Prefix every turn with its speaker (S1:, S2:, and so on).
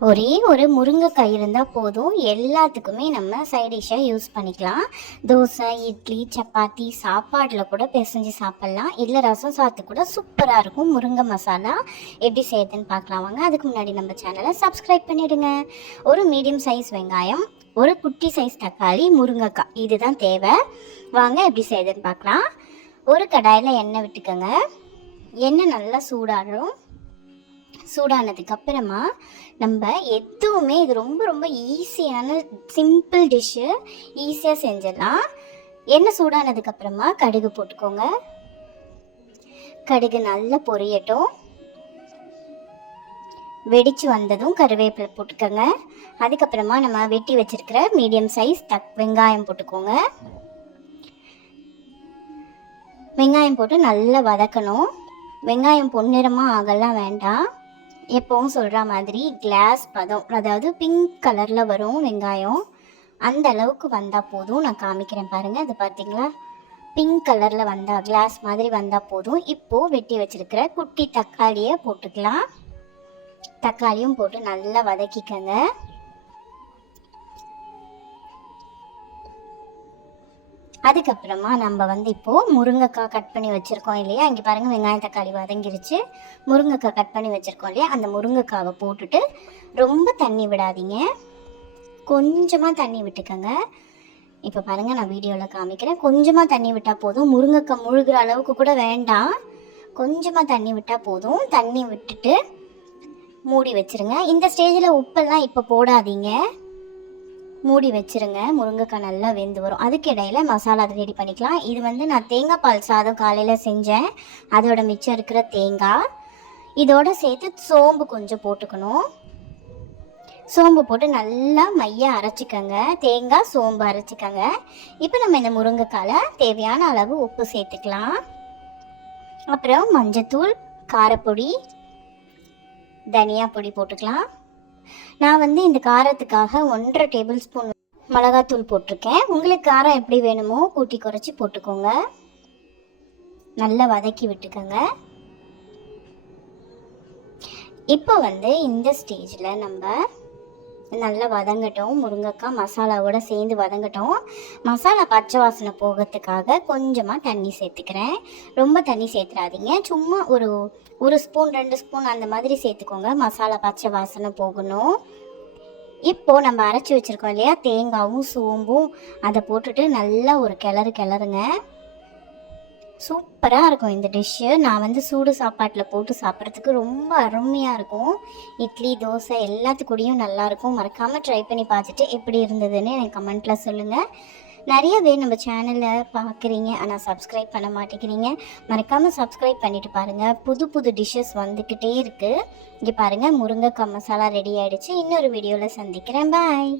S1: ஒரே ஒரு முருங்கைக்காய் இருந்தால் போதும். எல்லாத்துக்குமே நம்ம சைட் டிஷ்ஷாக யூஸ் பண்ணிக்கலாம். தோசை இட்லி சப்பாத்தி சாப்பாட்டில் கூட பிசைஞ்சு சாப்பிட்லாம். இல்லை ரசம் சாத்து கூட சூப்பராக இருக்கும். முருங்கை மசாலா எப்படி செய்யுதுன்னு பார்க்கலாம் வாங்க. அதுக்கு முன்னாடி நம்ம சேனலை சப்ஸ்கிரைப் பண்ணிவிடுங்க ஒரு மீடியம் சைஸ் வெங்காயம் ஒரு குட்டி சைஸ் தக்காளி முருங்கைக்காய். இதுதான் தேவை. வாங்க எப்படி செய்யுதுன்னு பார்க்கலாம். ஒரு கடாயில் எண்ணெய் விட்டுக்கோங்க. எண்ணெய் நல்லா சூடாகும் சூடானதுக்கு அப்புறமா நம்ம எதுவுமே இது ரொம்ப ரொம்ப ஈஸியான சிம்பிள் டிஷ்ஷு ஈஸியாக செஞ்சிடலாம். எண்ணெய் சூடானதுக்கு அப்புறமா கடுகு போட்டுக்கோங்க. கடுகு நல்லா பொரியட்டும். வெடிச்சு வந்ததும் கருவேப்பிலை போட்டுக்கோங்க. அதுக்கப்புறமா நம்ம வெட்டி வச்சிருக்கிற மீடியம் சைஸ் தக் வெங்காயம் போட்டுக்கோங்க. வெங்காயம் போட்டு நல்லா வதக்கணும். வெங்காயம் பொன்னிறமாக ஆகலாம் வேண்டாம். எப்பவும் சொல்கிற மாதிரி கிளாஸ் பதம் அதாவது பிங்க் கலரில் வரும் வெங்காயம். அந்த அளவுக்கு வந்தால் போதும். நான் காமிக்கிறேன் பாருங்கள் அது பார்த்தீங்களா பிங்க் கலரில் வந்தால் கிளாஸ் மாதிரி வந்தால் போதும். இப்போது வெட்டி வச்சிருக்கிற குட்டி தக்காளியை போட்டுக்கலாம். தக்காளியும் போட்டு நல்லா வதக்கிக்கங்க. அதுக்கப்புறமா நம்ம வந்து இப்போது முருங்கைக்காய் கட் பண்ணி வச்சுருக்கோம் இல்லையா? இங்கே பாருங்கள் வெங்காயம் தக்காளி வதங்கிருச்சு. முருங்கைக்காய் கட் பண்ணி வச்சுருக்கோம் இல்லையா? அந்த முருங்கைக்காவை போட்டுட்டு ரொம்ப தண்ணி விடாதீங்க. கொஞ்சமாக தண்ணி விட்டுக்கோங்க. இப்போ பாருங்கள் நான் வீடியோவில் காமிக்கிறேன். கொஞ்சமாக தண்ணி விட்டால் போதும். முருங்கைக்காய் முழுகிற அளவுக்கு கூட வேண்டாம். கொஞ்சமாக தண்ணி விட்டால் போதும். தண்ணி விட்டுட்டு மூடி வச்சுருங்க. இந்த ஸ்டேஜில் உப்பெல்லாம் இப்போ போடாதீங்க. மூடி வச்சிருங்க. முருங்கைக்காய் நல்லா வெந்து வரும். அதுக்கு இடையில மசாலா ரெடி பண்ணிக்கலாம். இது வந்து நான் தேங்காய் பால் சாதம் காலையில் செஞ்சேன். அதோட மிச்சம் இருக்கிற தேங்காய். இதோட சேர்த்து சோம்பு கொஞ்சம் போட்டுக்கணும். சோம்பு போட்டு நல்லா மைய அரைச்சிக்கங்க. தேங்காய் சோம்பு அரைச்சிக்கங்க. இப்போ நம்ம இந்த முருங்கைக்கால தேவையான அளவு உப்பு சேர்த்துக்கலாம். அப்புறம் மஞ்சத்தூள் காரப்பொடி தனியா பொடி போட்டுக்கலாம். நான் வந்து இந்த காரத்துக்காக ஒன்றரை டேபிள் ஸ்பூன் மிளகாத்தூள் போட்டிருக்கேன். உங்களுக்கு காரம் எப்படி வேணுமோ கூட்டி குறைச்சி போட்டுக்கோங்க. நல்லா வதக்கி விட்டுக்கோங்க. இப்போ வந்து இந்த ஸ்டேஜில் நம்ம நல்லா வதங்கட்டும். முருங்கைக்காய் மசாலாவோட சேர்ந்து வதங்கட்டும். மசாலா பச்சை வாசனை போகிறதுக்காக கொஞ்சமாக தண்ணி சேர்த்துக்கிறேன். ரொம்ப தண்ணி சேர்த்துறாதீங்க. சும்மா ஒரு ஒரு ஸ்பூன் ரெண்டு ஸ்பூன் அந்த மாதிரி சேர்த்துக்கோங்க. மசாலா பச்சை வாசனை போகணும். இப்போது நம்ம அரைச்சி வச்சுருக்கோம் இல்லையா? தேங்காவும் சோம்பும். அதை போட்டுட்டு நல்லா ஒரு கிளறு கிளறுங்க. சூப்பராக இருக்கும் இந்த டிஷ்ஷு. நான் வந்து சூடு சாப்பாட்டில் போட்டு சாப்பிட்றதுக்கு ரொம்ப அருமையாக இருக்கும். இட்லி தோசை எல்லாத்துக்கூடயும் நல்லாயிருக்கும் மறக்காமல் ட்ரை பண்ணி பார்த்துட்டு எப்படி இருந்ததுன்னு எனக்கு கமெண்ட்டில் சொல்லுங்கள் நிறைய பேர் நம்ம சேனலில் பார்க்குறீங்க ஆனால் சப்ஸ்கிரைப் பண்ண மாட்டேங்கிறீங்க. மறக்காமல் சப்ஸ்கிரைப் பண்ணிட்டு பாருங்கள் புது புது டிஷ்ஷஸ் வந்துக்கிட்டே இருக்குது இங்கே பாருங்கள் முருங்கைக்காய் மசாலா ரெடி ஆகிடுச்சு இன்னொரு வீடியோவில் சந்திக்கிறேன். பாய்